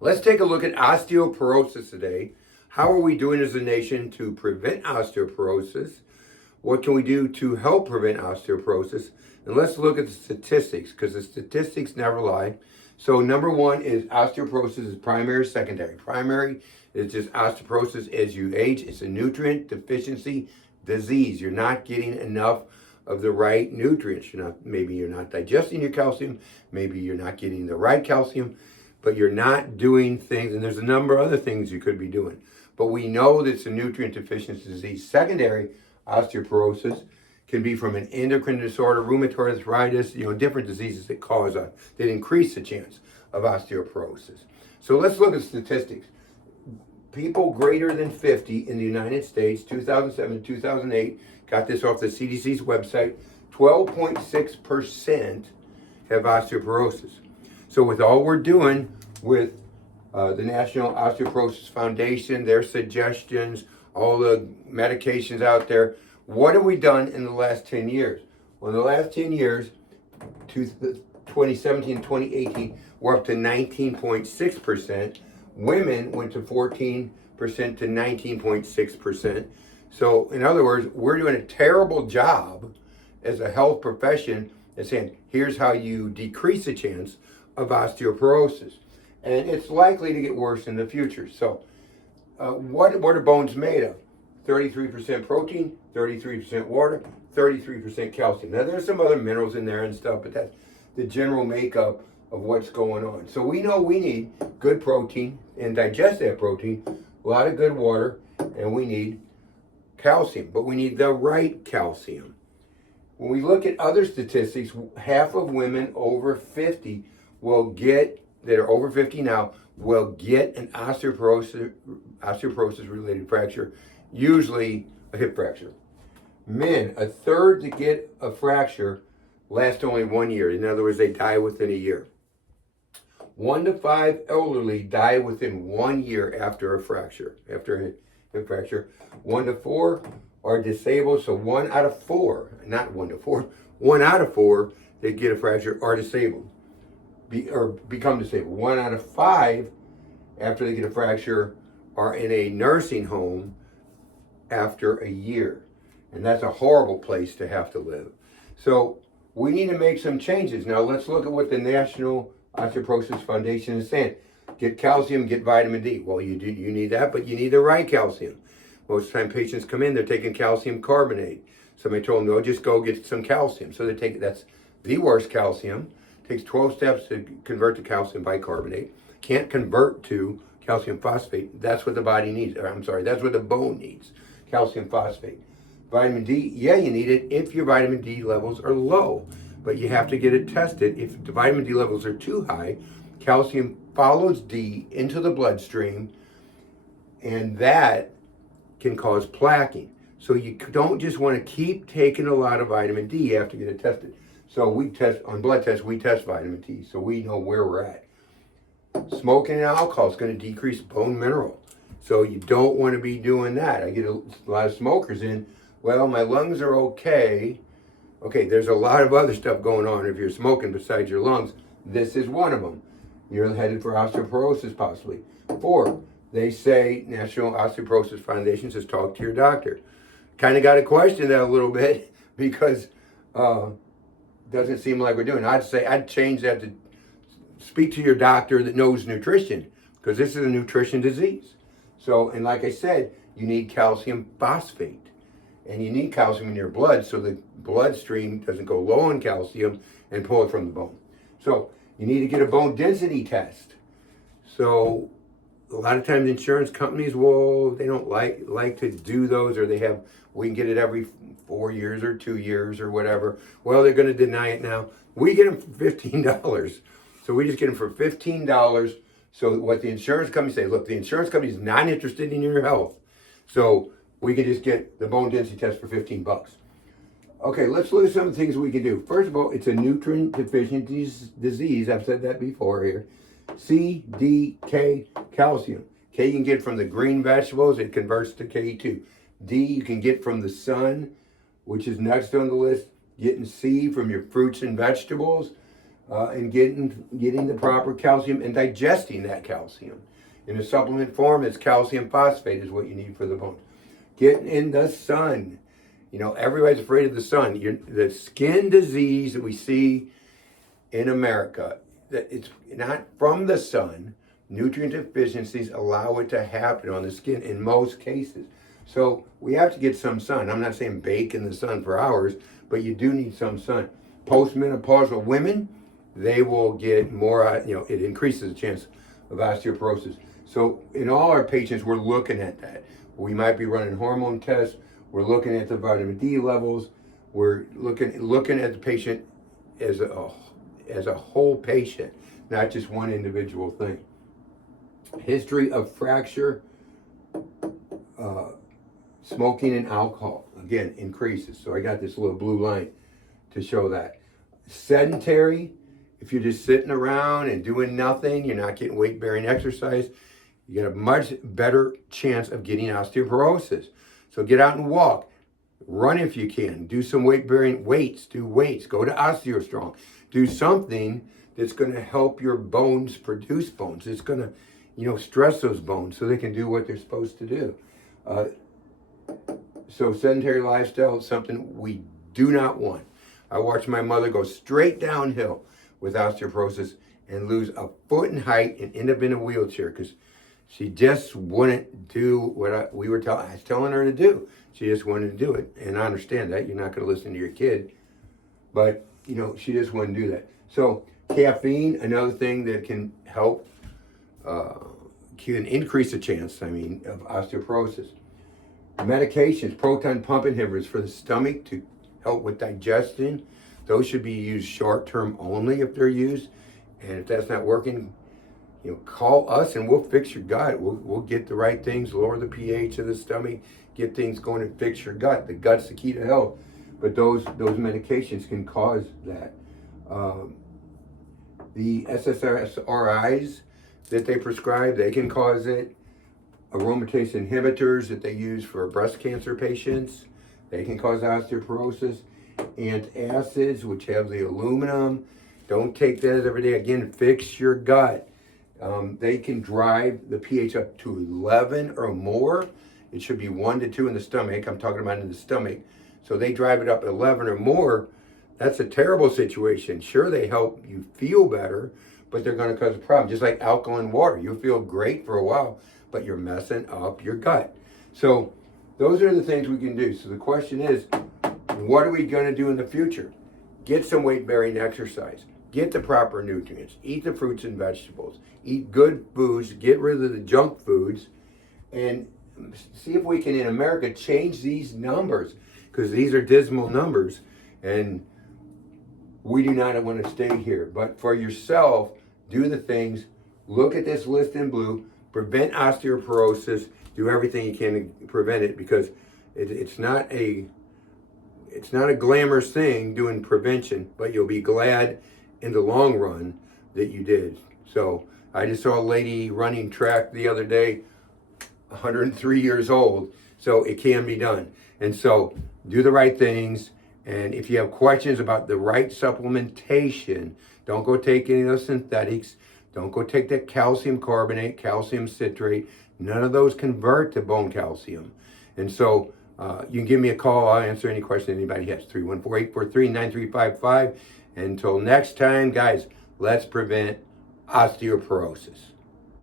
Let's take a look at osteoporosis today. How are we doing as a nation to prevent osteoporosis? What can we do to help prevent osteoporosis? And let's look at the statistics, because the statistics never lie. So number one is osteoporosis is primary or secondary. Primary is just osteoporosis as you age. It's a nutrient deficiency disease. You're not getting enough of the right nutrients. Maybe you're not digesting your calcium. Maybe you're not getting the right calcium, but you're not doing things, and there's a number of other things you could be doing. But we know that it's a nutrient deficiency disease. Secondary osteoporosis can be from an endocrine disorder, rheumatoid arthritis, different diseases that increase the chance of osteoporosis. So let's look at statistics. People greater than 50 in the United States, 2007, 2008, got this off the CDC's website, 12.6% have osteoporosis. So with all we're doing with the National Osteoporosis Foundation, their suggestions, all the medications out there, what have we done in the last 10 years? Well, in the last 10 years, 2017 and 2018, we're up to 19.6%. Women went to 14% to 19.6%. So in other words, we're doing a terrible job as a health profession at saying, here's how you decrease the chance of osteoporosis. And it's likely to get worse in the future. So what are bones made of? 33% protein, 33% water, 33% calcium. Now there's some other minerals in there and stuff, but that's the general makeup of what's going on. So we know we need good protein and digest that protein, a lot of good water, and we need calcium, but we need the right calcium. When we look at other statistics, half of women over 50 that are over 50 now will get an osteoporosis related fracture, usually a hip fracture. Men, a third that get a fracture last only 1 year. In other words, they die within a year. 1 to 5 elderly die within 1 year after a fracture, after a hip fracture. 1 to 4 are disabled. So 1 out of 4, not 1 to 4, 1 out of 4 that get a fracture are disabled, or become disabled. 1 out of 5 after they get a fracture are in a nursing home after a year. And that's a horrible place to have to live. So we need to make some changes. Now let's look at what the National Osteoporosis Foundation is saying. Get calcium, get vitamin D. Well, you need that, but you need the right calcium. Most of the time patients come in, they're taking calcium carbonate. Somebody told them, no, just go get some calcium. So that's the worst calcium. It takes 12 steps to convert to calcium bicarbonate. Can't convert to calcium phosphate. That's what the body needs. That's what the bone needs, calcium phosphate. Vitamin D, yeah, you need it if your vitamin D levels are low, but you have to get it tested. If the vitamin D levels are too high, calcium follows D into the bloodstream, and that can cause plaquing. So you don't just want to keep taking a lot of vitamin D, you have to get it tested. So we test, on blood tests, we test vitamin D, so we know where we're at. Smoking and alcohol is going to decrease bone mineral. So you don't want to be doing that. I get a lot of smokers in, well, my lungs are okay. Okay, there's a lot of other stuff going on if you're smoking besides your lungs. This is one of them. You're headed for osteoporosis possibly. 4, they say, National Osteoporosis Foundation says, talk to your doctor. Kind of got to question that a little bit because doesn't seem like we're doing. I'd change that to speak to your doctor that knows nutrition, because this is a nutrition disease. So, and like I said, you need calcium phosphate. And you need calcium in your blood so the bloodstream doesn't go low on calcium and pull it from the bone. So you need to get a bone density test. So a lot of times insurance companies, they don't like to do those, or we can get it every 4 years or 2 years or whatever. Well, they're going to deny it now. We get them for $15. So we just get them for $15. So what the insurance companies say, look, the insurance company is not interested in your health. So we can just get the bone density test for $15. Okay, let's look at some of the things we can do. First of all, it's a nutrient deficiency disease. I've said that before here. C, D, K, calcium. K you can get from the green vegetables. It converts to K2. D you can get from the sun, which is next on the list. Getting C from your fruits and vegetables. and getting the proper calcium and digesting that calcium. In a supplement form, it's calcium phosphate is what you need for the bones. Getting in the sun. You know, everybody's afraid of the sun. The skin disease that we see in America, that it's not from the sun. Nutrient deficiencies allow it to happen on the skin in most cases. So we have to get some sun. I'm not saying bake in the sun for hours, but you do need some sun. Postmenopausal women, they will get more, it increases the chance of osteoporosis. So in all our patients, we're looking at that. We might be running hormone tests. We're looking at the vitamin D levels. We're looking at the patient as a whole patient, not just one individual thing. History of fracture, smoking and alcohol, again, increases. So I got this little blue line to show that. Sedentary, if you're just sitting around and doing nothing, you're not getting weight-bearing exercise, you get a much better chance of getting osteoporosis. So get out and walk. Run if you can. Do some weight-bearing weights. Do weights. Go to OsteoStrong. Do something that's going to help your bones produce bones. It's going to, stress those bones so they can do what they're supposed to do. So sedentary lifestyle is something we do not want. I watched my mother go straight downhill with osteoporosis and lose a foot in height and end up in a wheelchair because she just wouldn't do what I was telling her to do. She just wanted to do it. And I understand that. You're not going to listen to your kid. But, she just wouldn't do that. So caffeine, another thing that can help, can increase the chance, of osteoporosis. Medications, proton pump inhibitors for the stomach to help with digestion. Those should be used short-term only if they're used. And if that's not working, call us and we'll fix your gut. We'll get the right things, lower the pH of the stomach, get things going and fix your gut. The gut's the key to health. But those medications can cause that. The SSRIs that they prescribe, they can cause it. Aromatase inhibitors that they use for breast cancer patients, they can cause osteoporosis. Antacids, which have the aluminum, don't take that every day. Again, fix your gut. They can drive the pH up to 11 or more. It should be 1 to 2 in the stomach. I'm talking about in the stomach. So they drive it up 11 or more. That's a terrible situation. Sure, they help you feel better, but they're going to cause a problem. Just like alkaline water. You'll feel great for a while, but you're messing up your gut. So those are the things we can do. So the question is, what are we going to do in the future? Get some weight-bearing exercise. Get the proper nutrients. Eat the fruits and vegetables. Eat good foods. Get rid of the junk foods. And see if we can, in America, change these numbers. Because these are dismal numbers. And we do not want to stay here. But for yourself, do the things. Look at this list in blue. Prevent osteoporosis. Do everything you can to prevent it. Because it's not a glamorous thing doing prevention, but you'll be glad in the long run that you did. So I just saw a lady running track the other day, 103 years old. So it can be done. And so do the right things. And if you have questions about the right supplementation, don't go take any of those synthetics. Don't go take that calcium carbonate, calcium citrate. None of those convert to bone calcium. And so you can give me a call. I'll answer any question anybody has. 314-843-9355. Until next time, guys, let's prevent osteoporosis.